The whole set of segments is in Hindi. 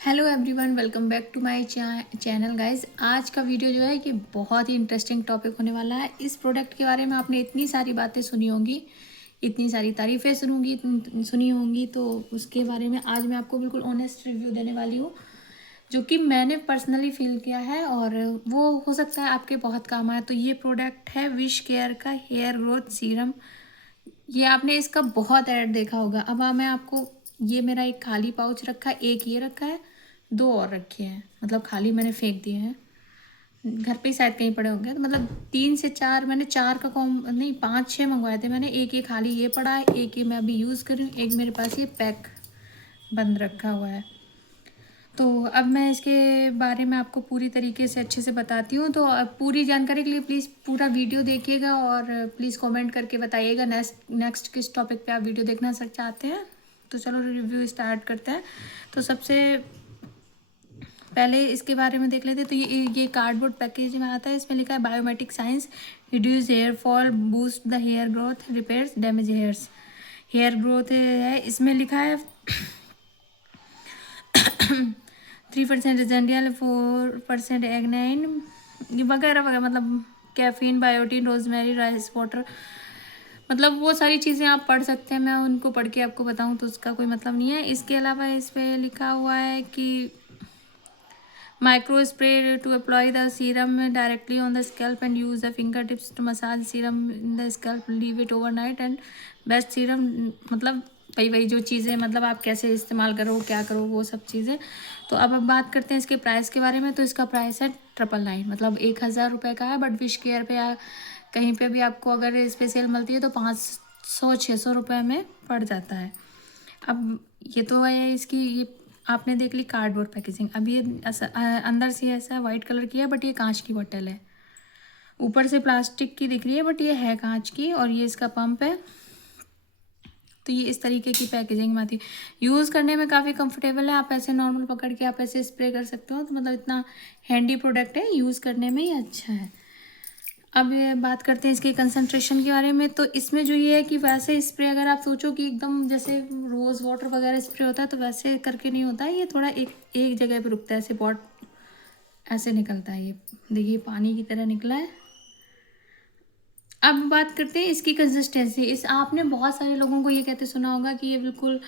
Hello everyone, welcome back to my channel guys. आज का वीडियो जो है कि बहुत ही इंटरेस्टिंग टॉपिक होने वाला है। इस प्रोडक्ट के बारे में आपने इतनी सारी बातें सुनी होंगी, इतनी सारी तारीफ़ें सुनी होंगी, तो उसके बारे में आज मैं आपको बिल्कुल ऑनेस्ट रिव्यू देने वाली हूँ, जो कि मैंने पर्सनली फील किया है और वो हो सकता है आपके बहुत काम आए। तो ये प्रोडक्ट है विश केयर का हेयर ग्रोथ सीरम। ये आपने इसका बहुत ऐड देखा होगा। अब मैं आपको, ये मेरा एक खाली पाउच रखा है, एक ये रखा है, दो और रखे हैं, मतलब खाली मैंने फेंक दिए हैं, घर पे ही शायद कहीं पड़े होंगे। तो मतलब 3 से 4, मैंने 4 का कॉम नहीं 5-6 मंगवाए थे मैंने। एक ये खाली ये पड़ा है, एक ये मैं अभी यूज़ कर रही हूँ, एक मेरे पास ये पैक बंद रखा हुआ है। तो अब मैं इसके बारे में आपको पूरी तरीके से अच्छे से बताती हूँ। तो पूरी जानकारी के लिए प्लीज़ पूरा वीडियो देखिएगा और प्लीज़ कमेंट करके बताइएगा नेक्स्ट किस टॉपिक पे आप वीडियो देखना चाहते हैं। तो चलो रिव्यू स्टार्ट करते हैं। तो सबसे पहले इसके बारे में देख लेते हैं। तो ये कार्डबोर्ड पैकेज में आता है। इसमें लिखा है biometric science, reduce hair fall, boost the hair growth, repairs damage hairs. Hair growth है, इसमें लिखा है 3% रिजेंडियल, 4% एग्नाइन वगैरह वगैरह, मतलब caffeine, biotin, rosemary, rice water, मतलब वो सारी चीज़ें आप पढ़ सकते हैं। मैं उनको पढ़ के आपको बताऊं तो उसका कोई मतलब नहीं है। इसके अलावा इस पर लिखा हुआ है कि micro spray to apply the serum directly on the scalp and use the finger tips to massage serum in the scalp, leave it overnight and best serum. मतलब वही वही जो चीज़ें, मतलब आप कैसे इस्तेमाल करो, क्या करो, वो सब चीज़ें। तो अब बात करते हैं इसके प्राइस के बारे में। तो इसका प्राइस है 999, मतलब 1000 रुपये का है। बट विश केयर पे कहीं पे भी आपको अगर स्पेशल मिलती है तो 500-600 रुपये में पड़ जाता है। अब ये तो है इसकी, ये आपने देख ली कार्डबोर्ड पैकेजिंग। अब ये अंदर से ऐसा वाइट कलर की है, बट ये कांच की बोतल है। ऊपर से प्लास्टिक की दिख रही है, बट ये है कांच की। और ये इसका पंप है। तो ये इस तरीके की पैकेजिंग में आती है। यूज़ करने में काफ़ी कंफर्टेबल है। आप ऐसे नॉर्मल पकड़ के आप ऐसे स्प्रे कर सकते हो। तो मतलब इतना हैंडी प्रोडक्ट है, यूज़ करने में ही अच्छा है। अब ये बात करते हैं इसके कंसंट्रेशन के बारे में। तो इसमें जो ये है कि वैसे स्प्रे अगर आप सोचो कि एकदम जैसे रोज़ वाटर वगैरह स्प्रे होता है, तो वैसे करके नहीं होता है। ये थोड़ा एक एक जगह पे रुकता है, ऐसे पॉट ऐसे निकलता है। ये देखिए पानी की तरह निकला है। अब बात करते हैं इसकी कंसिस्टेंसी। इस आपने बहुत सारे लोगों को ये कहते सुना होगा कि ये बिल्कुल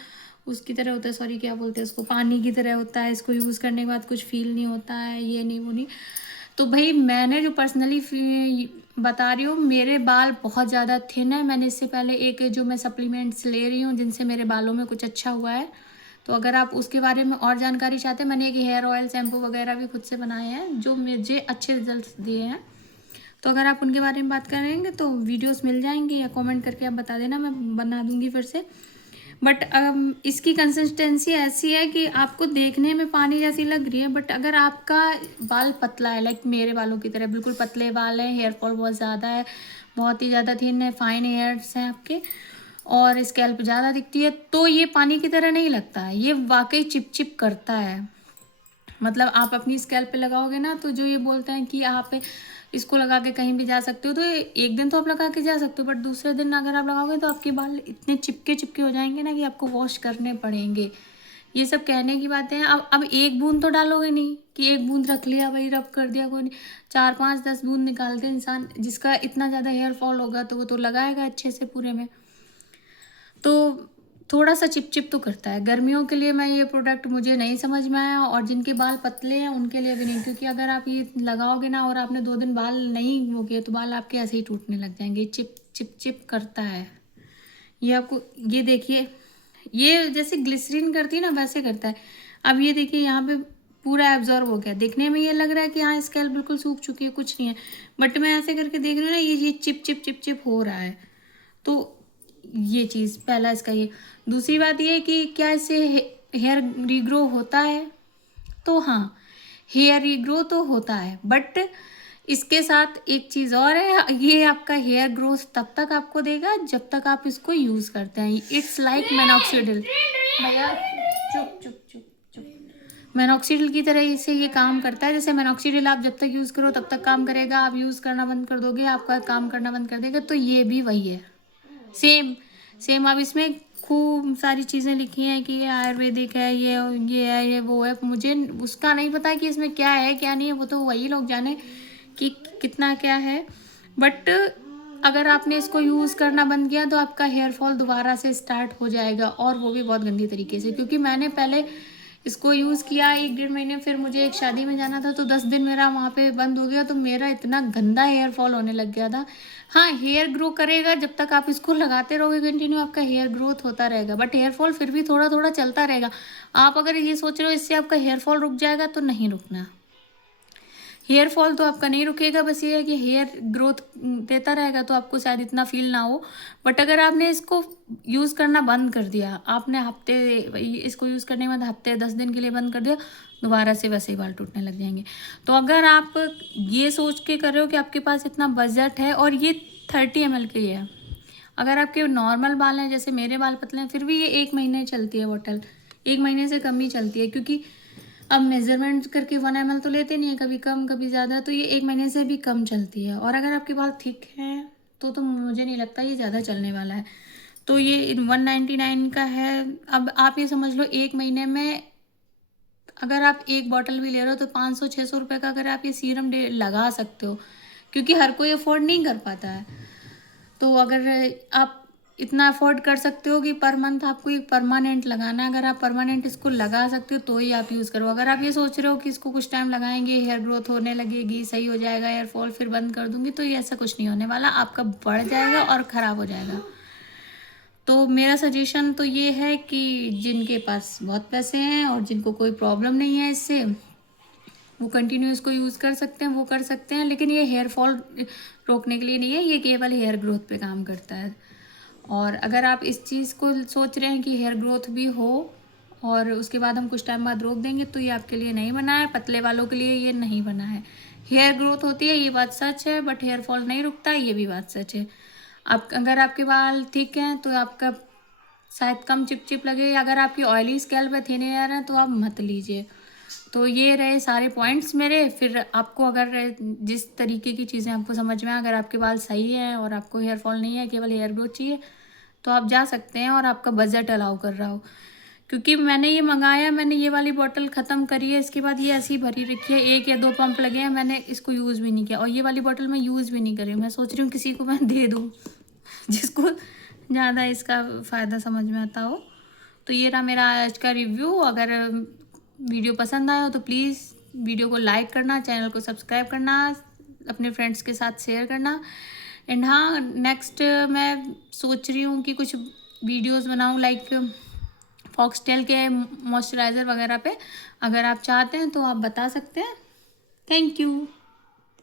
उसकी तरह होता है, सॉरी क्या बोलते हैं उसको, पानी की तरह होता है, इसको यूज़ करने के बाद कुछ फील नहीं होता है, ये नहीं वो नहीं। तो भाई मैंने जो पर्सनली बता रही हूँ, मेरे बाल बहुत ज़्यादा थिन है। मैंने इससे पहले एक जो मैं सप्लीमेंट्स ले रही हूँ जिनसे मेरे बालों में कुछ अच्छा हुआ है। तो अगर आप उसके बारे में और जानकारी चाहते हैं, मैंने एक हेयर ऑयल शैम्पू वगैरह भी खुद से बनाए हैं जो मुझे अच्छे रिजल्ट दिए हैं। तो अगर आप उनके बारे में बात करेंगे तो वीडियोस मिल जाएंगे, या कमेंट करके आप बता देना, मैं बना दूंगी फिर से। बट इसकी कंसिस्टेंसी ऐसी है कि आपको देखने में पानी जैसी लग रही है, बट अगर आपका बाल पतला है, लाइक मेरे बालों की तरह बिल्कुल पतले बाल हैं, हेयर फॉल बहुत ज़्यादा है, बहुत ही ज़्यादा थिन है, फाइन हेयर्स हैं आपके, और स्कैल्प ज़्यादा दिखती है, तो ये पानी की तरह नहीं लगता है। ये वाकई चिपचिप करता है। मतलब आप अपनी स्कैल्प पे लगाओगे ना, तो जो ये बोलते हैं कि आप इसको लगा के कहीं भी जा सकते हो, तो एक दिन तो आप लगा के जा सकते हो, बट दूसरे दिन अगर आप लगाओगे तो आपके बाल इतने चिपके चिपके हो जाएंगे ना कि आपको वॉश करने पड़ेंगे। ये सब कहने की बातें हैं। अब एक बूंद तो डालोगे नहीं कि एक बूंद रख लिया वही रब कर दिया, कोई नहीं। 4-5-10 बूंद निकालते इंसान। जिसका इतना ज़्यादा हेयर फॉल होगा तो वो तो लगाएगा अच्छे से पूरे में। तो थोड़ा सा चिपचिप तो करता है। गर्मियों के लिए मैं ये प्रोडक्ट मुझे नहीं समझ में आया, और जिनके बाल पतले हैं उनके लिए भी नहीं, क्योंकि अगर आप ये लगाओगे ना और आपने 2 दिन बाल नहीं हो गए तो बाल आपके ऐसे ही टूटने लग जाएंगे। चिप चिप चिप करता है। ये आपको, ये देखिए, ये जैसे ग्लिसरीन करती है ना वैसे करता है। अब ये देखिए यहाँ पे पूरा एब्जॉर्ब हो गया। देखने में ये लग रहा है कि हाँ स्कैल्प बिल्कुल सूख चुकी है, कुछ नहीं है, बट मैं ऐसे करके देख रही हूँ ना, ये चिप चिप चिप चिप हो रहा है। तो ये चीज़ पहला इसका ये। दूसरी बात ये कि क्या इससे हेयर रीग्रो होता है? तो हाँ, हेयर रीग्रो तो होता है, बट इसके साथ एक चीज़ और है, ये आपका हेयर ग्रोथ तब तक आपको देगा जब तक आप इसको यूज़ करते हैं। It's like minoxidil. भैया चुप चुप चुप चुप। मेनॉक्सिडिल की तरह इससे ये काम करता है। जैसे मेनॉक्सिडिल आप जब तक यूज़ करो तब तक काम करेगा, आप यूज़ करना बंद कर दोगे आपका काम करना बंद कर देगा, तो ये भी वही है। Same same. अब इसमें खूब सारी चीज़ें लिखी हैं कि ये आयुर्वेदिक है, ये है, ये वो है। मुझे उसका नहीं पता कि इसमें क्या है क्या नहीं है, वो तो वही लोग जाने कि कितना क्या है। बट अगर आपने इसको यूज़ करना बंद किया तो आपका हेयर फॉल दोबारा से स्टार्ट हो जाएगा, और वो भी बहुत गंदी तरीके से। क्योंकि मैंने पहले इसको यूज़ किया 1-1.5 महीने, फिर मुझे एक शादी में जाना था तो 10 दिन मेरा वहाँ पे बंद हो गया, तो मेरा इतना गंदा हेयर फॉल होने लग गया था। हाँ, हेयर ग्रो करेगा जब तक आप इसको लगाते रहोगे कंटिन्यू, आपका हेयर ग्रोथ होता रहेगा, बट हेयर फॉल फिर भी थोड़ा थोड़ा चलता रहेगा। आप अगर ये सोच रहे हो इससे आपका हेयर फॉल रुक जाएगा, तो नहीं रुकना। हेयर फॉल तो आपका नहीं रुकेगा, बस ये है कि हेयर ग्रोथ देता रहेगा, तो आपको शायद इतना फील ना हो। बट अगर आपने इसको यूज़ करना बंद कर दिया, आपने हफ्ते इसको यूज़ करने के बाद हफ्ते 10 दिन के लिए बंद कर दिया, दोबारा से वैसे ही बाल टूटने लग जाएंगे। तो अगर आप ये सोच के कर रहे हो कि आपके पास इतना बजट है और ये 30 ml की है, अगर आपके नॉर्मल बाल हैं, जैसे मेरे बाल पतले हैं, फिर भी ये 1 महीने चलती है बॉटल, 1 महीने से कम ही चलती है। क्योंकि अब मेजरमेंट करके 1 ml तो लेते नहीं है, कभी कम कभी ज़्यादा, तो ये 1 महीने से भी कम चलती है। और अगर आपके बाल थिक हैं तो मुझे नहीं लगता ये ज़्यादा चलने वाला है। तो ये 199 का है। अब आप ये समझ लो 1 महीने में अगर आप एक बॉटल भी ले रहे हो तो 500-600 रुपये का अगर आप ये सीरम लगा सकते हो, क्योंकि हर कोई अफोर्ड नहीं कर पाता है। तो अगर आप इतना अफोर्ड कर सकते हो कि पर मंथ आपको एक परमानेंट लगाना है, अगर आप परमानेंट इसको लगा सकते हो तो ही आप यूज़ करो। अगर आप ये सोच रहे हो कि इसको कुछ टाइम लगाएंगे, हेयर ग्रोथ होने लगेगी, सही हो जाएगा, हेयर फॉल फिर बंद कर दूंगी, तो ये ऐसा कुछ नहीं होने वाला, आपका बढ़ जाएगा और ख़राब हो जाएगा। तो मेरा सजेशन तो ये है कि जिनके पास बहुत पैसे हैं और जिनको कोई प्रॉब्लम नहीं है इससे, वो कंटिन्यू इसको यूज़ कर सकते हैं, वो कर सकते हैं। लेकिन ये हेयर फॉल रोकने के लिए नहीं है, ये केवल हेयर ग्रोथ पे काम करता है। और अगर आप इस चीज़ को सोच रहे हैं कि हेयर ग्रोथ भी हो और उसके बाद हम कुछ टाइम बाद रोक देंगे, तो ये आपके लिए नहीं बना है, पतले वालों के लिए ये नहीं बना है। हेयर ग्रोथ होती है, ये बात सच है, बट हेयर फॉल नहीं रुकता, ये भी बात सच है। आप अगर आपके बाल ठीक हैं तो आपका शायद कम चिपचिप लगे, अगर आपकी ऑयली स्कैल्प है, थिन हेयर है, तो आप मत लीजिए। तो ये रहे सारे पॉइंट्स मेरे। फिर आपको अगर जिस तरीके की चीज़ें आपको समझ में, अगर आपके बाल सही हैं और आपको हेयर फॉल नहीं है, केवल हेयर ग्रोथ चाहिए, तो आप जा सकते हैं और आपका बजट अलाउ कर रहा हो। क्योंकि मैंने ये मंगाया, मैंने ये वाली बॉटल ख़त्म करी है, इसके बाद ये ऐसी भरी रखी है, 1 या 2 पंप लगे हैं, मैंने इसको यूज़ भी नहीं किया, और ये वाली बॉटल मैं यूज़ भी नहीं करी। मैं सोच रही हूँ किसी को मैं दे दूँ जिसको ज़्यादा इसका फ़ायदा समझ में आता हो। तो ये रहा मेरा आज का रिव्यू। अगर वीडियो पसंद आया हो तो प्लीज़ वीडियो को लाइक करना, चैनल को सब्सक्राइब करना, अपने फ्रेंड्स के साथ शेयर करना। एंड हाँ, नेक्स्ट मैं सोच रही हूँ कि कुछ वीडियोस बनाऊँ लाइक फॉक्सटेल के मॉइस्चराइज़र वगैरह पे। अगर आप चाहते हैं तो आप बता सकते हैं। Thank you.